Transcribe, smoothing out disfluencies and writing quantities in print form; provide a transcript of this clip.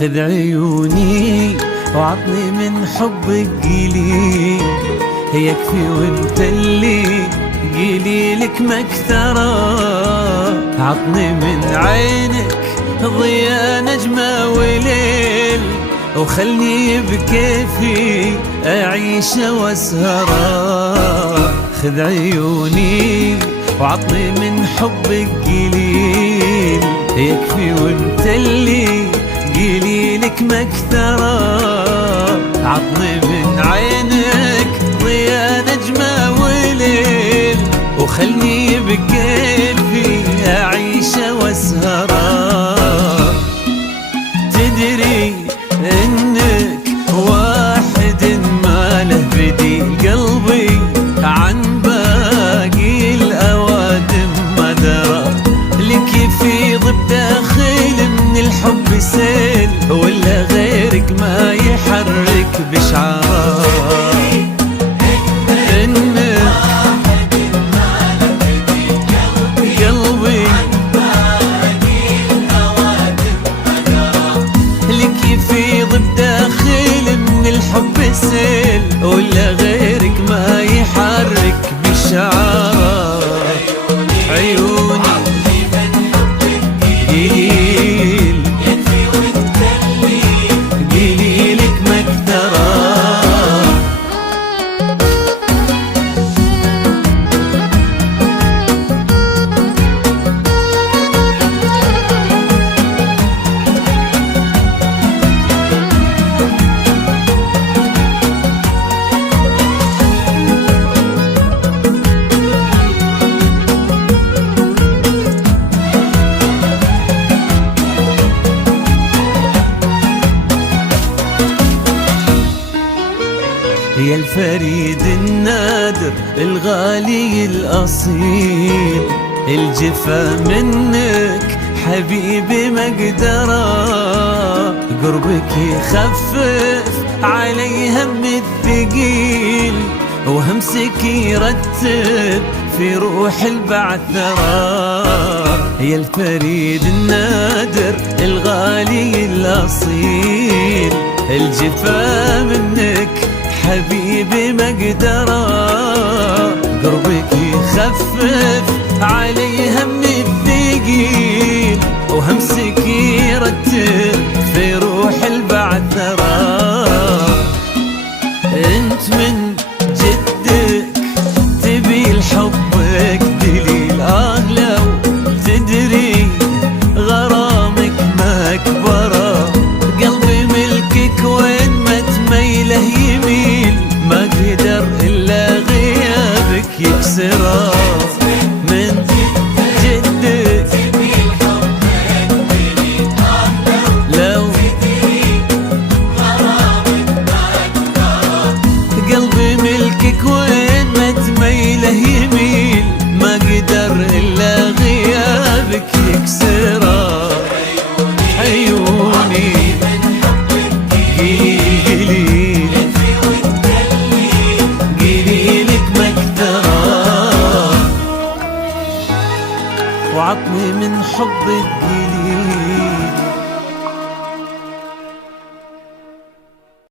خذ عيوني وعطني من حبك قليل، يكفي وانت اللي قليلك مكثرة. عطني من عينك ضياء نجمة وليل، وخلني بكيفي أعيش واسهرا. خذ عيوني وعطني من حبك قليل، يكفي وانت اللي قليلك مكثرة. عطني من عينك ضياء نجمة وليل، وخلني بكيفي أعيش واسهرا. تدري إنك واحد ما له بديل، قلبي عن باقي الأوادم ما درى. لك يفيض بداخل من الحب سيل، ولا غيرك ما يحرك بشعار. الحب سيل، ولا غيرك ما يحرك بشعار. عيوني قليل، يكفي وانت اللي قليلك مكثرة. يا الفريد النادر الغالي الأصيل، الجفا منك حبيبي مقدرة. قربك يخفف علي هم الثقيل، وهمسك يرتب في روح البعثرة. يا الفريد النادر الغالي الأصيل، الجفا منك حبيبي مقدرة. قربك يخفف علي هم الثقيل، وهمسك يرتب في روح البعثرة. انت من جدك تبي لحبك دليل، لو تدري غرامك مكبرة. قلبي ملكك وين ما تميله يميل، ما قدر إلا غيابك يكسره. من جدك لو قلبي ملكك وين ما تميله يميل، ما قدر إلا غيابك يكسره. عيوني وعطني من حبك